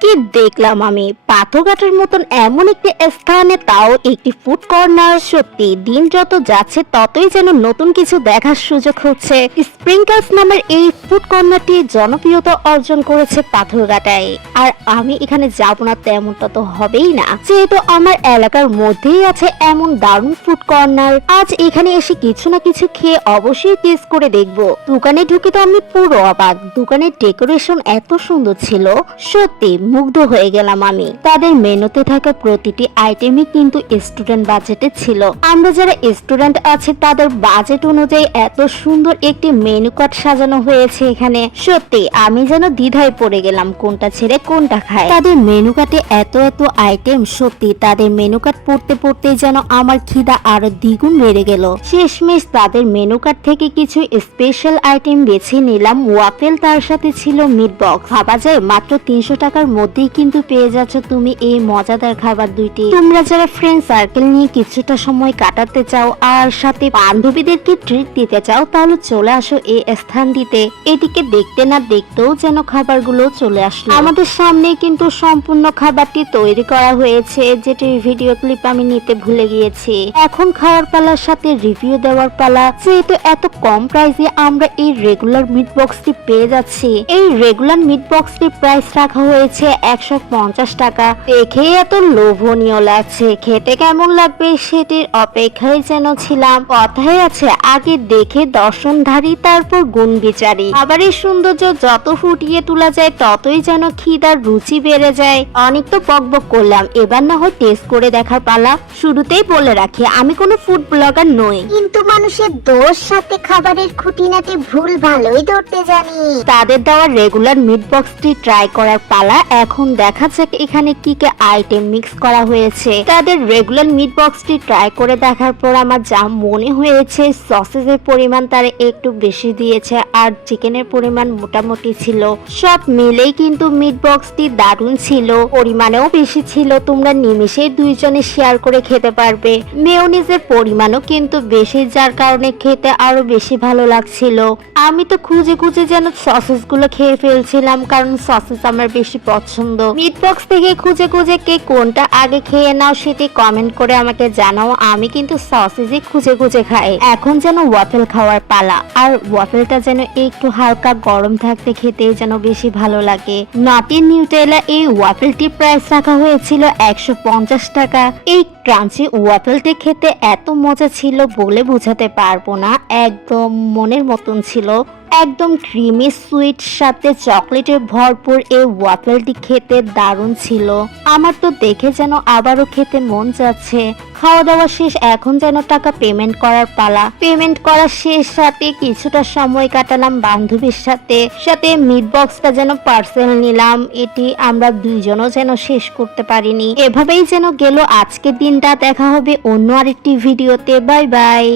কি দেখলাম আমি পাথরঘাটার মতন এমন একটি স্থানে, তাও একটি ফুড কর্নার। সত্যি দিন যত যাচ্ছে ততই যেন নতুন কিছু দেখার সুযোগ হচ্ছে। স্প্রিঙ্কলস নামের এই ফুড কর্নারটি জনপ্রিয়তা অর্জন করেছে পাথরঘাটায়। আর আমি এখানে যাব না তেমনটা তো হবেই না, যেহেতু আমার এলাকার মধ্যেই আছে এমন দারুণ ফুড কর্নার। আজ এখানে এসে কিছু না কিছু খেয়ে অবশ্যই টেস্ট করে দেখবো। দোকানে ঢুকে তো আমি পুরো অবাক। দোকানের ডেকোরেশন এত সুন্দর ছিল, সত্যি মুগ্ধ হয়ে গেলাম আমি। তাদের মেনুতে থাকা প্রতিটি আইটেমই কিন্তু স্টুডেন্ট বাজেটে ছিল। আমরা যারা স্টুডেন্ট আছি তাদের বাজেট অনুযায়ী এত সুন্দর একটি মেনু কার্ড সাজানো হয়েছে এখানে। সত্যি আমি যেন দ্বিধায় পড়ে গেলাম কোনটা ছেড়ে কোনটা খায়। তাদের মেনু কার্ডে এত এত আইটেম, সত্যি তাদের মেনু কার্ড পড়তে পড়তে যেন আমার খিদা আরো দ্বিগুণ বেড়ে গেল। শেষমেশ তাদের মেনু কার্ড থেকে কিছু স্পেশাল আইটেম বেছে নিলাম। ওয়াফেল, তার সাথে ছিল মিট বক্স। ভাবা যায় মাত্র 300 টাকার মধ্যেই কিন্তু পেয়ে যাচ্ছ তুমি এই মজাদার খাবার দুইটি। তোমরা যারা ফ্রেন্ড সার্কেল নিয়ে কিছুটা সময় কাটাতে চাও আর সাথে বান্ধবীদেরকে ট্রিট দিতে চাও, তাহলে চলে আসো এই স্থানটিতে। এটিকে দেখতে না দেখতেও যেন খাবারগুলো চলে আসলো আমাদের সামনে। কিন্তু সম্পূর্ণ খাবারটি তৈরি করা হয়েছে, যেটির ভিডিও ক্লিপ আমি নিতে ভুলে গিয়েছি। এখন খাওয়ার পালার সাথে রিভিউ দেওয়ার পালা। যেহেতু এত কম প্রাইসে আমরা এই রেগুলার মিট বক্সটি পেয়ে যাচ্ছি, এই রেগুলার মিট বক্সটির প্রাইস রাখা হয়েছে 150 টাকা। দেখে এত লোভনীয় লাগছে, খেতে কেমন লাগবে সেটির অপেক্ষায় যেন ছিলাম। কথাই আছে, আগে দেখে দর্শনধারী তারপর গুণ বিচারী। আবার এই সৌন্দর্য যত ফুটিয়ে তোলা যায় ততই যেন খিদার রুচি বেড়ে যায়। অনেক তো বকবক করলাম, এবার না হয় টেস্ট করে দেখার পালা। শুরুতেই বলে রাখি আমি কোনো ফুড ব্লগার নই, কিন্তু মানুষের দোষ সাথে খাবারের খুঁটিনাটি ভুল ভালোই ধরতে জানি। তাদের দেওয়া রেগুলার মিট বক্সটি ট্রাই করার পালা। এখন দেখা যাক এখানে কি কি আইটেম মিক্স করা হয়েছে। তাদের রেগুলার মিট বক্সটি ট্রাই করে দেখার পর আমার যা মনে হয়েছে, সসেজের পরিমাণ তারা একটু বেশি দিয়েছে আর চিকেনের পরিমাণ মোটামুটি ছিল। সব মিলেই কিন্তু মিট বক্সটি দারুণ ছিল, পরিমাণেও বেশি ছিল। তোমরা নিমেষেই দুইজনে শেয়ার করে খেতে পারবে। মেয়োনিজের পরিমাণও কিন্তু বেশি, যার কারণে খেতে আরো বেশি ভালো লাগছিল। আমি তো খুঁজে খুঁজে যেন সসেস গুলো খেয়ে ফেলছিলাম, কারণ সসেস আমার বেশি পছন্দ। মিট বক্স থেকে খুঁজে খুঁজে কে কোনটা আগে খেয়ে নাও সেটি কমেন্ট করে আমাকে জানাও। আমি কিন্তু সসেসই খুঁজে খুঁজে খাই। এখন যেন ওয়াফেল খাওয়ার পালা, আর ওয়াফেলটা যেন একটু হালকা গরম থাকতে খেতে যেন বেশি ভালো লাগে। নটি নিউটেলা এই ওয়াফেলটির প্রাইস রাখা হয়েছিল 150 টাকা। এই ক্রাঞ্চি ওয়াফেলটি খেতে এত মজা ছিল বলে বোঝাতে পারবো না, একদম মনের মতন ছিল। একদম ক্রিমি সুইট সাথে চকলেটের ভরপুর এই ওয়াফেলটি খেতে দারুণ ছিল। আমার তো দেখে যেন আবারও খেতে মন যাচ্ছে। খাওয়া দাওয়া শেষ, এখন যেন টাকা পেমেন্ট করার পালা। পেমেন্ট করার শেষ, সাথে কিছুটা সময় কাটালাম বান্ধবীর সাথে মিট বক্সটা যেন পার্সেল নিলাম। এটি আমরা দুইজনও যেন শেষ করতে পারিনি। এভাবেই যেন গেল আজকের দিনটা। দেখা হবে অন্য আরেকটি ভিডিওতে। Bye bye.